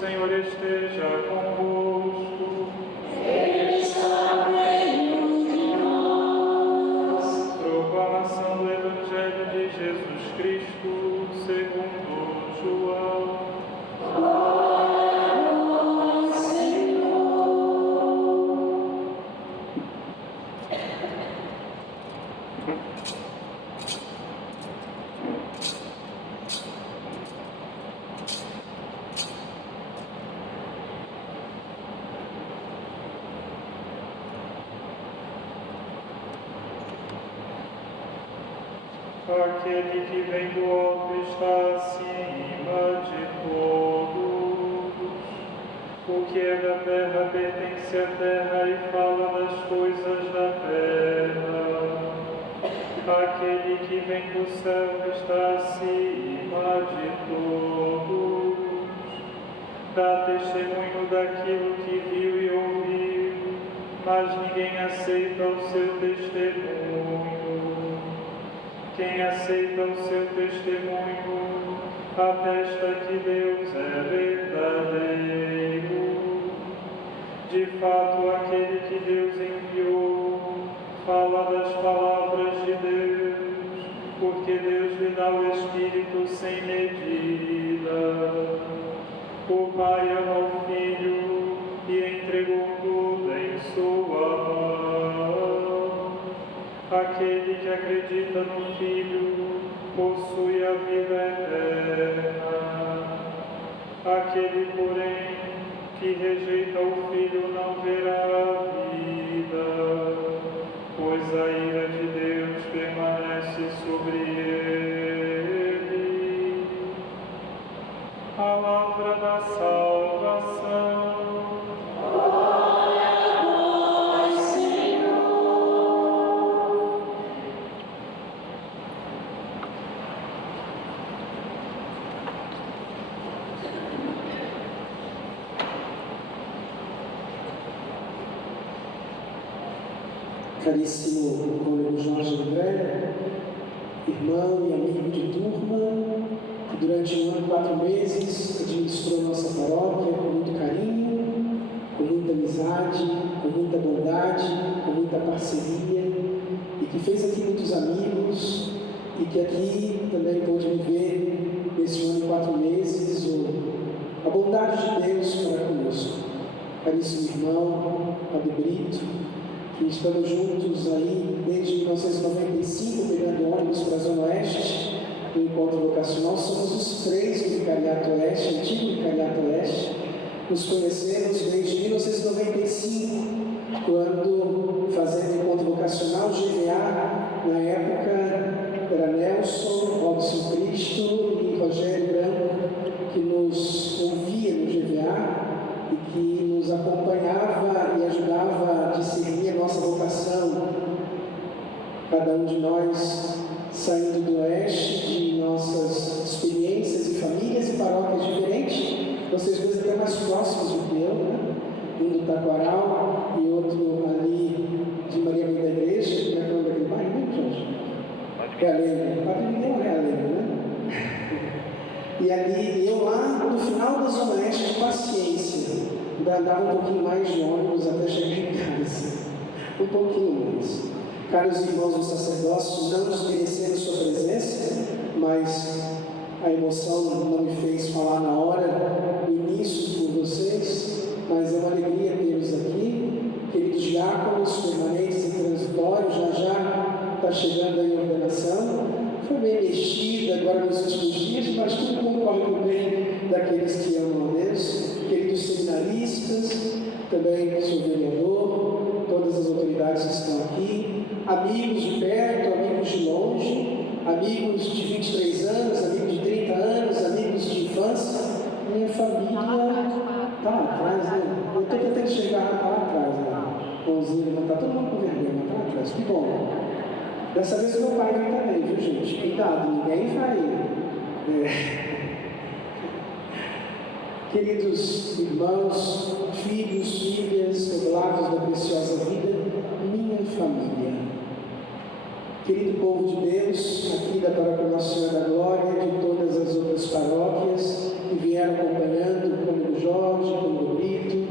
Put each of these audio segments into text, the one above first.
Senhor esteja convosco. Ele está no meio de nós. Proclamação do Evangelho de Jesus Cristo segundo João. Glória a vós, Senhor. Aquele que vem do alto está acima de todos. O que é da terra pertence à terra e fala das coisas da terra. Aquele que vem do céu está acima de todos. Dá testemunho daquilo que viu e ouviu, mas ninguém aceita o seu testemunho. Quem aceita o seu testemunho atesta que Deus é verdadeiro. De fato, aquele que Deus enviou fala das palavras de Deus, porque Deus lhe dá o Espírito sem medida. O Pai ama o Filho e entregou tudo em sua mão. Aquele que acredita no Filho possui a vida eterna. Aquele, porém, que rejeita o Filho não verá a vida, pois a ira de Deus permanece sobre ele. Palavra da salvação. Glória a vós, Senhor. Caríssimo cônego Jorge André, irmão e amigo de turma, que durante 1 ano e 4 meses administrou nossa paróquia com muito carinho, com muita amizade, com muita bondade, com muita parceria, e que fez aqui muitos amigos, e que aqui também pôde viver nesse 1 ano e 4 meses a bondade de Deus para conosco. Caríssimo irmão Padre Brito, que estamos juntos aí desde 1995, pegando ônibus para a Zona Oeste, no encontro vocacional. Somos os 3 do Vicariato Oeste, antigo Vicariato Oeste. Nos conhecemos desde 1995, quando, fazendo o encontro vocacional, GVA, na época, era Nelson, Robson Cristo e Rogério Branco, que nos ouvia no GVA e que nos acompanhava e ajudava a discernir a nossa vocação. Cada um de nós saindo do Oeste, de nossas experiências e famílias e paróquias diferentes, vocês dois até mais próximos do que eu, né? Um do Taquaral e outro ali de Maria Mãe da Igreja. Como é que é o nome daquele bairro, né, Jorge? Realengo. Padre Miguel Realengo, né? E ali, eu lá no final da Zona Oeste, de paciência, andava um pouquinho mais de ônibus até chegar em casa. Um pouquinho mais. Caros irmãos do sacerdócio, não desmerecendo sua presença, mas a emoção não me fez falar na hora, no início por vocês, mas é uma alegria tê-los aqui. Queridos diáconos, permanentes em transitório, já está chegando aí a ordenação. Foi bem mexida agora nos últimos dias, mas tudo concorre com o bem daqueles que amam a Deus. Queridos seminaristas, também sou vereador, todas as autoridades que estão aqui, amigos de perto, amigos de longe, amigos de 23 anos, amigos de 30 anos, amigos de infância. Minha família está lá atrás, né? Eu estou tentando chegar lá atrás, né? Mãozinha levantar, todo mundo com vergonha, mas está atrás, que bom. Dessa vez o meu pai vem também, viu, gente? Cuidado, ninguém vai. Queridos irmãos, filhos, filhas, revelados da preciosa vida, minha família. querido povo de Deus, aqui da Paróquia Nossa Senhora da Glória, de todas as outras paróquias que vieram acompanhando, o Cônego Jorge, o Cônego Brito.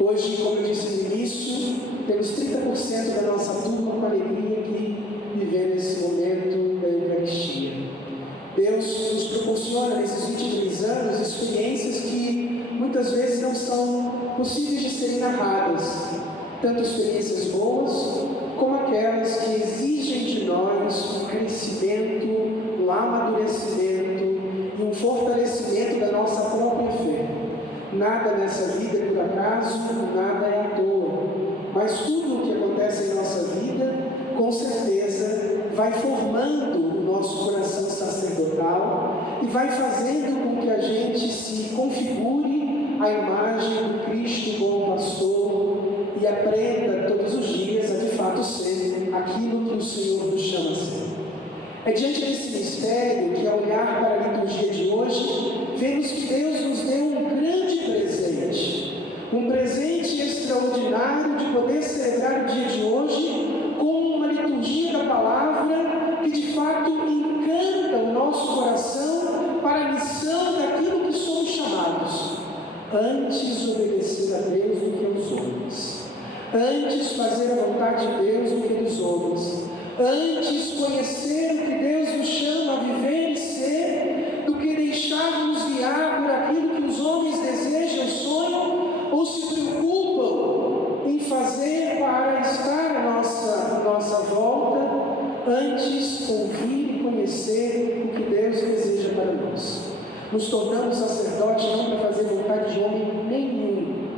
Hoje, como eu disse no início, temos 30% da nossa turma com alegria aqui vivendo esse momento da Eucaristia. Deus nos proporciona nesses 23 anos experiências que muitas vezes não são possíveis de serem narradas, tanto experiências boas como aquelas que exigem de nós um crescimento, um amadurecimento e um fortalecimento da nossa própria fé. Nada nessa vida é por acaso, nada é à toa, mas tudo o que acontece em nossa vida, com certeza, vai formando o nosso coração sacerdotal e vai fazendo com que a gente se configure à imagem do Cristo bom pastor e aprenda todos os dias a de fato ser aquilo que o Senhor nos chama a ser. É diante desse mistério que, ao olhar para a liturgia de hoje, vemos que Deus nos deu um grande presente, um presente extraordinário de poder celebrar o dia de hoje com uma liturgia da palavra que de fato encanta o nosso coração para a missão daquilo que somos chamados. Antes obedecer a Deus do que aos homens, antes fazer a vontade de Deus do que dos homens, antes conhecer o que Deus nos chama a viver e ser, do que deixar-nos guiar por aquilo que os homens desejam, sonham ou se preocupam em fazer para estar à nossa volta, antes ouvir e conhecer o que Deus deseja para nós. Nos tornamos sacerdotes não para fazer vontade de homem nenhum,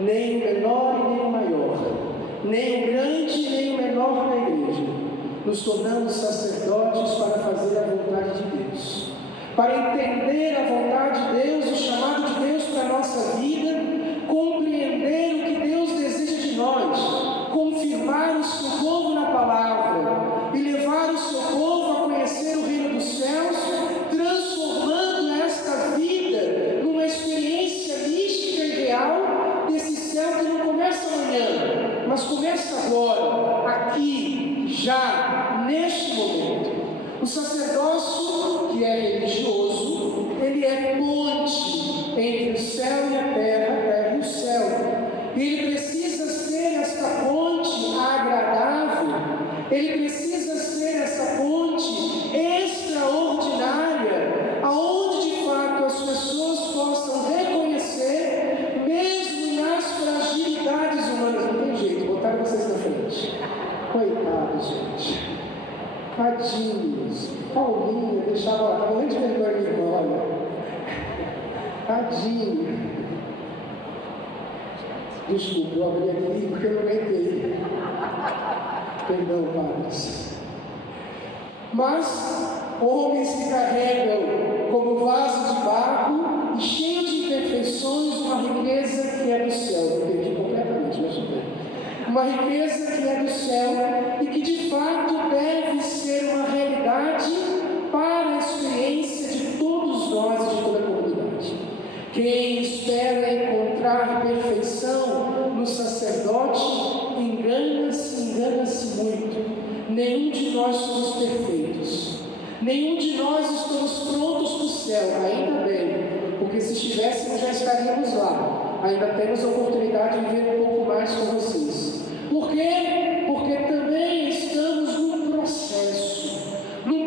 nem o menor e nem o maior, nem o grande nem o menor na igreja. Nos tornamos sacerdotes para fazer a vontade de Deus, para entender a vontade de Deus, o chamado de Deus para a nossa vida, compreender o que Deus deseja de nós, confirmar o seu povo na palavra e levar o seu povo a conhecer o reino dos céus, transformando esta vida numa experiência mística e real desse céu que não começa amanhã, mas começa agora, aqui, já, neste momento. O sacerdócio, que é religioso, ele é ponte entre o céu e a terra e o céu. E ele precisa ser esta ponte agradável, ele precisa ser essa ponte extraordinária, aonde de fato as pessoas possam reconhecer, mesmo nas fragilidades humanas. Não tem jeito, botaram vocês na frente. Coitados, gente. Tadinhos. Paulinha deixava, estava muito de vergonha de irmã, olha. Tadinho. Desculpa, eu abri aqui porque eu não aguentei. Perdão, padres. Mas homens que carregam como vaso de barro e cheio de imperfeições uma riqueza que é do céu. Eu perdi completamente, mas tudo bem. Uma riqueza que é do céu e que de fato deve ser uma realidade para a experiência de todos nós e de toda a comunidade. Quem espera encontrar perfeição no sacerdote engana-se muito. Nenhum de nós somos perfeitos. Nenhum de nós estamos prontos para o céu, ainda bem, porque se estivéssemos já estaríamos lá. Ainda temos a oportunidade de viver um pouco mais com vocês. Por quê? Porque também estamos num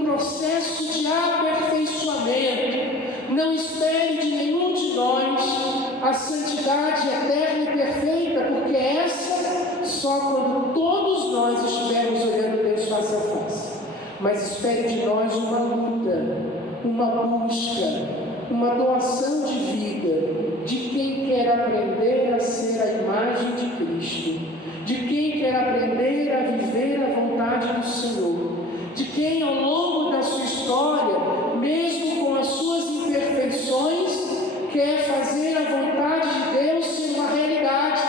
processo de aperfeiçoamento. Não espere de nenhum de nós a santidade eterna e perfeita, porque essa só quando todos nós estivermos olhando Deus face a face. Mas espere de nós uma luta, uma busca, uma doação de vida de quem quer aprender a ser a imagem de Cristo, de quem quer aprender a viver a vontade do Senhor, de quem ao longo da sua história, mesmo com as suas imperfeições, quer fazer a vontade de Deus ser uma realidade,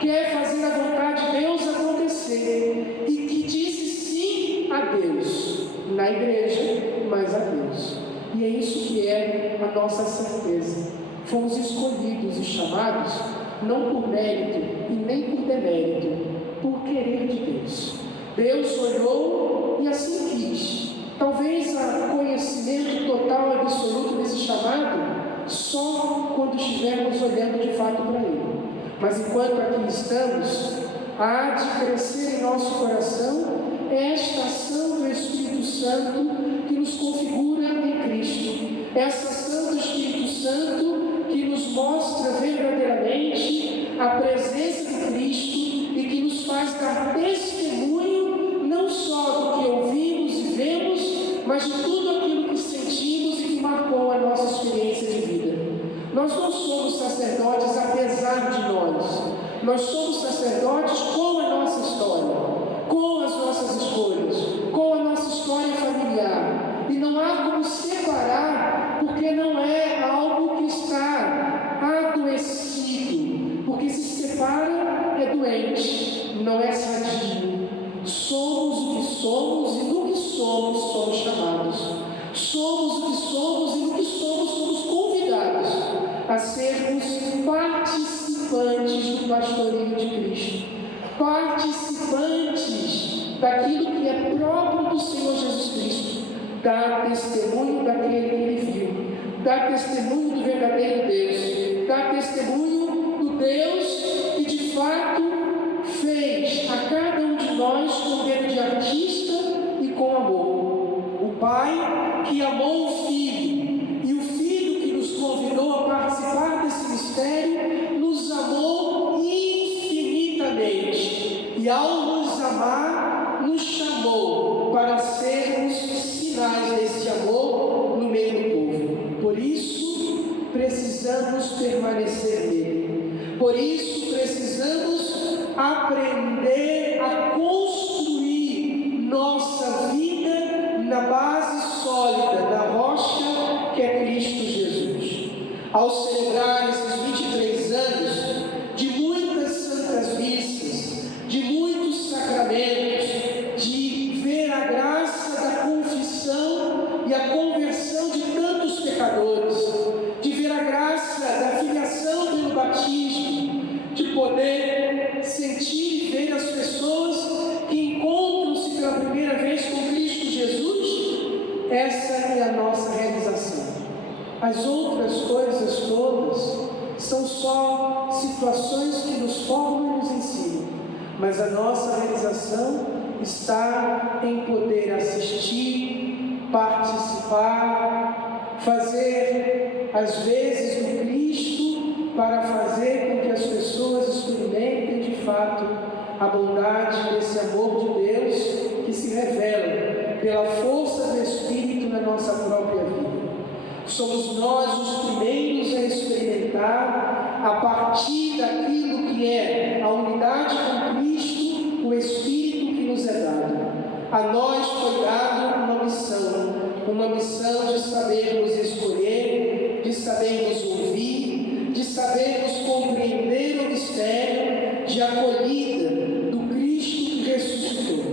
quer fazer a vontade de Deus acontecer, e que disse sim a Deus, na igreja, mas a Deus. E é isso que é a nossa certeza. Fomos escolhidos e chamados não por mérito e nem por demérito, por querer de Deus. Deus olhou e assim quis. Talvez o conhecimento total e absoluto desse chamado só quando estivermos olhando de fato para Ele. Mas enquanto aqui estamos, há de crescer em nosso coração esta ação do Espírito Santo que nos configura em Cristo. Essa ação do Espírito Santo que nos mostra verdadeiramente a presença de Cristo e que nos faz dar testemunho não só do que ouvimos e vemos, mas de tudo aquilo que sentimos e que marcou a nossa experiência de vida. Nós não somos sacerdotes apesar de nós somos sacerdotes com a nossa história, com as nossas escolhas, com a nossa história familiar. E não há como separar, porque não é algo que está adoecido, porque se separa é doente, não é sadio. Somos o que somos e no que somos chamados. Somos o que somos e no que somos convidados a sermos participantes do pastoreio de Cristo, participantes daquilo que é próprio do Senhor Jesus Cristo, dar testemunho daquele que Ele viu, dar testemunho do verdadeiro Deus, dar testemunho do Deus que de fato fez a cada um de nós com dedo de artista e com amor. O Pai que amou o Filho, e o Filho que nos convidou a participar desse mistério, nos amou infinitamente, e ao nos amar, nos chamou para sermos sinais desse amor no meio do povo. Por isso, precisamos permanecer nele. Por isso, precisamos aprender a construir nossa vida na base sólida, da rocha que é Cristo Jesus. Ao celebrar esses 23 anos de muitas santas missas, de muitos sacramentos, de ver a graça da confissão e a conversão de tantos pecadores, de ver a graça da filiação pelo batismo, de poder sentir e ver as pessoas que encontram-se pela primeira vez com Cristo Jesus, essa é a nossa realização. As outras coisas todas são só situações que nos formam e nos ensinam, mas a nossa realização está em poder assistir, participar, fazer às vezes do Cristo para fazer com que as pessoas experimentem de fato a bondade desse amor de Deus que se revela pela força do Espírito na nossa própria vida. Somos nós os primeiros a experimentar, a partir daquilo que é a unidade com Cristo, o Espírito que nos é dado. A nós foi dada uma missão de sabermos escolher, de sabermos ouvir, de sabermos compreender o mistério de acolhida do Cristo que ressuscitou.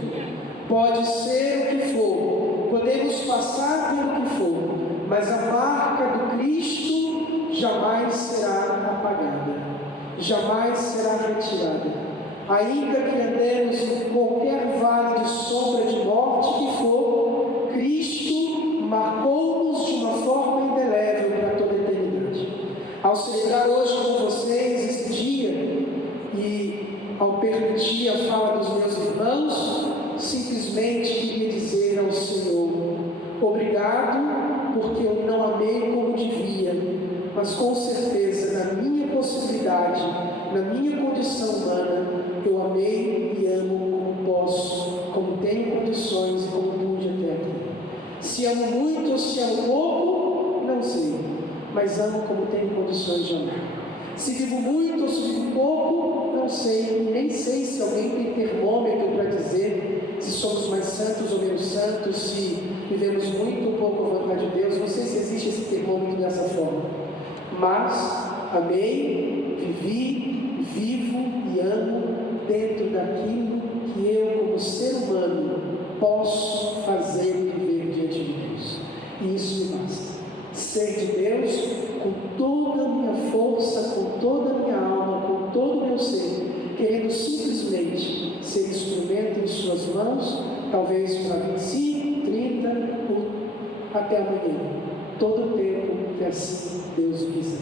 Pode ser o que for, podemos passar pelo que for, mas a marca do Cristo jamais será apagada, jamais será retirada. Ainda que andemos em qualquer vale de sombra de morte que for, Cristo marcou-nos de uma forma indelével para toda a eternidade. Ao celebrar hoje com vocês esse dia, e ao permitir a fala dos meus irmãos, simplesmente queria dizer ao Senhor: obrigado, porque eu não amei como devia, mas com certeza, na minha possibilidade, na minha condição humana, eu amei e amo como posso, como tenho condições e como pude até aqui. Se amo muito ou se amo pouco, não sei, mas amo como tenho condições de amar. Se vivo muito ou se vivo pouco, não sei, nem sei se alguém tem termômetro para dizer se somos mais santos ou menos santos, se vivemos muito ou pouco a vontade de Deus. Não sei se existe esse termômetro dessa forma, mas amei, vivi, vivo e amo dentro daquilo que eu, como ser humano, posso fazer e viver diante de Deus. E isso me basta. Ser de Deus com toda a minha força, com toda a minha alma, com todo o meu ser, querendo simplesmente ser instrumento em suas irmãos, talvez para 25, 30 ou até amanhã. Todo o tempo que assim Deus quiser.